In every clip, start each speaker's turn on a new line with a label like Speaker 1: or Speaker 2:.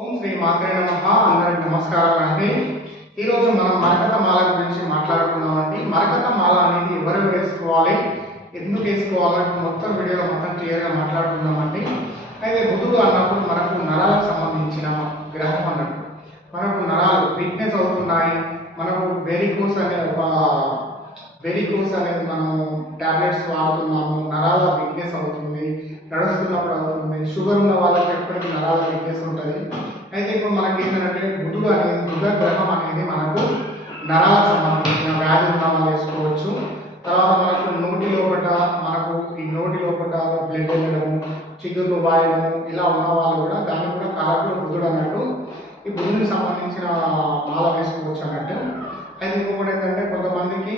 Speaker 1: ఓం శ్రీ మాత్రే నమ. అందరికి నమస్కారం అండి. ఈరోజు మనం మరకత మాల గురించి మాట్లాడుకున్నామండి మరకత మాల అనేది ఎవరు వేసుకోవాలి? ఎందుకు వేసుకోవాలని మొత్తం వీడియోలో మొత్తం క్లియర్గా మాట్లాడుకున్నామండి అయితే బుధుడు అన్నప్పుడు మనకు నరాలకు సంబంధించిన గ్రహం అన్నట్టు. మనకు నరాలు వీక్నెస్ అవుతున్నాయి. మనకు వెరికోస్ అనే ఒక వెరికోస్ అనేది మనం టాబ్లెట్స్ వాడుతున్నాము. నరాల వీక్నెస్ అవుతుంది. నడుస్తున్నప్పుడు అవుతుంది షుగర్ ఉన్న వాళ్ళకి ఎప్పటికీ నరాల వీక్నెస్ ఉంటుంది. అయితే ఇప్పుడు మనకి ఏంటంటే బుధుడు అనేది బుధ గ్రహం అనేది మనకు నరాల సంబంధించిన వ్యాధి ఉన్న వాళ్ళు వేసుకోవచ్చు. తర్వాత మనకు నోటి లోపట మనకు ఈ నోటి లోపట బ్లడ్ వెళ్ళడము చిగుర్లు వాయడము ఇలా ఉన్న వాళ్ళు కూడా దాన్ని కూడా కారకుడు బుధుడు అన్నట్టు ఈ బుధుడికి సంబంధించిన మాల వేసుకోవచ్చు అన్నట్టు. అయితే ఇంకొకటి ఏంటంటే కొంతమందికి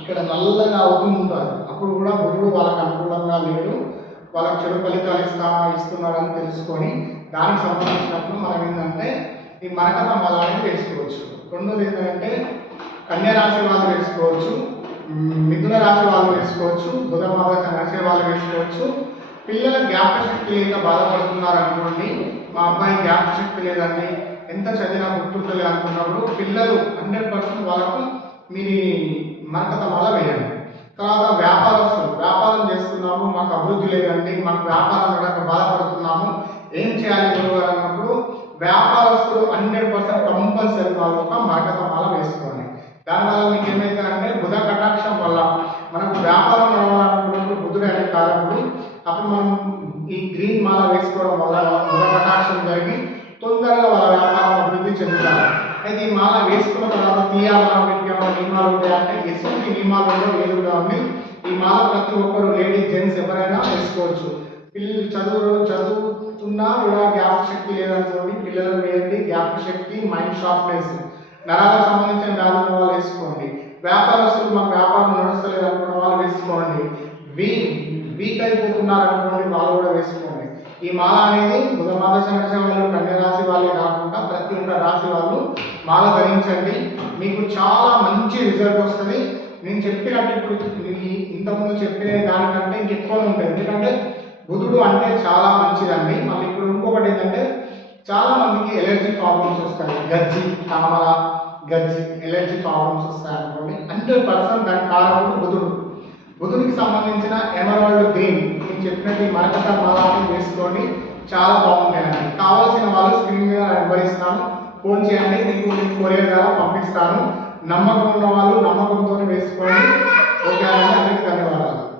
Speaker 1: ఇక్కడ నల్లగా అవుతుంది. ఉంటారు అప్పుడు కూడా బుధుడు వాళ్ళకి అనుకూలంగా లేడు వాళ్ళకి చెడు ఫలితాలు ఇస్తా ఇస్తున్నారని తెలుసుకొని దానికి సంబంధించినప్పుడు మనం ఏంటంటే ఈ మరకత మలాన్ని వేసుకోవచ్చు. రెండోది ఏంటంటే కన్యా రాశి వాళ్ళు వేసుకోవచ్చు మిథున రాశి వాళ్ళు వేసుకోవచ్చు బుధ మాస రాశి వాళ్ళు వేసుకోవచ్చు. పిల్లల జ్ఞాపక శక్తి లేక బాధపడుతున్నారు అనుకోండి మా అబ్బాయి జ్ఞాపక శక్తి లేదండి ఎంత చదివినా గుర్తుండలే అనుకున్నప్పుడు పిల్లలు హండ్రెడ్ పర్సెంట్ వాళ్ళకు మీరు మరకత వల్ల వేయండి. తర్వాత మాకు అభివృద్ధి లేదండి మాకు వ్యాపారం నడక బాధపడుతున్నాము. ఏం చేయాలి గురువు గారు అన్నప్పుడు వ్యాపారస్తులు హండ్రెడ్ పర్సెంట్ కంపల్సరీ వాళ్ళు ఒక మరకత మాల వేసుకోండి. దానివల్ల మీకు ఏమైతుందంటే బుధ కటాక్షం వల్ల మనకు వ్యాపారం నడవాలనుకున్నప్పుడు బుధుడు అనే కారకుడు అప్పుడు మనం ఈ గ్రీన్ మాల వేసుకోవడం వల్ల బుధ కటాక్షం జరిగి తొందరగా వాళ్ళ వ్యాపారం అభివృద్ధి చెందుతారు. అయితే ఈ మాల వేసుకున్న తర్వాత తీయాలా ఏమైనా నియమాలు ఉంటాయంటే ఎటువంటి నియమాలు ఉండవు ఏది కూడా ఉంది. ఈ మాల ప్రతి ఒక్కరు లేడీస్ జెంట్స్ ఎవరైనా వేసుకోవచ్చు పిల్లలు చదువు చదువుతున్నా కూడా జ్ఞాపక శక్తి లేదనుకోండి పిల్లలు వేయండి జ్ఞాపక శక్తి మైండ్ షార్ప్నెస్. నరాలకు సంబంధించిన వ్యాధులు వాళ్ళు వేసుకోండి. వ్యాపారస్తులు మా వ్యాపారం నడుస్తలేదు అనుకున్న వాళ్ళు వేసుకోండి. వీ వీక్ అయిపోతున్నారు అనుకోండి వాళ్ళు కూడా వేసుకోండి. ఈ మాల అనేది బుధ మాల వాళ్ళు కన్య రాశి వాళ్ళే కాకుండా ప్రతి ఒక్క రాశి వాళ్ళు మాల ధరించండి. మీకు చాలా మంచి రిజల్ట్ వస్తుంది. నేను చెప్పినట్టు ఇప్పుడు ఇంతకుముందు చెప్పిన దానికంటే ఇంకెక్కువ ఉంటుంది ఎందుకంటే బుధుడు అంటే చాలా మంచిదండి. మళ్ళీ ఇప్పుడు ఇంకొకటి ఏంటంటే చాలా మందికి ఎలర్జీ ప్రాబ్లమ్స్ వస్తాయి. గజ్జి తామర గజ్జి ఎలర్జీ ప్రాబ్లమ్స్ వస్తాయి అనుకోండి. హండ్రెడ్ పర్సెంట్ దానికి కారణం బుధుడు. బుధుడికి సంబంధించిన ఎమరాల్డ్ గ్రీన్ నేను చెప్పినట్టు ఈ మరకత మాలాన్ని వేసుకోండి చాలా బాగుంటాయండి. కావాల్సిన వాళ్ళు స్క్రీన్ మీద నెంబర్ ఇస్తాను ఫోన్ చేయండి. మీకు నేను కొరియర్ ద్వారా పంపిస్తాను. నమ్మకం ఉన్న వాళ్ళు నమ్మకంతో వేసుకోండి ఓకే అండి అందరికీ ధన్యవాదాలు.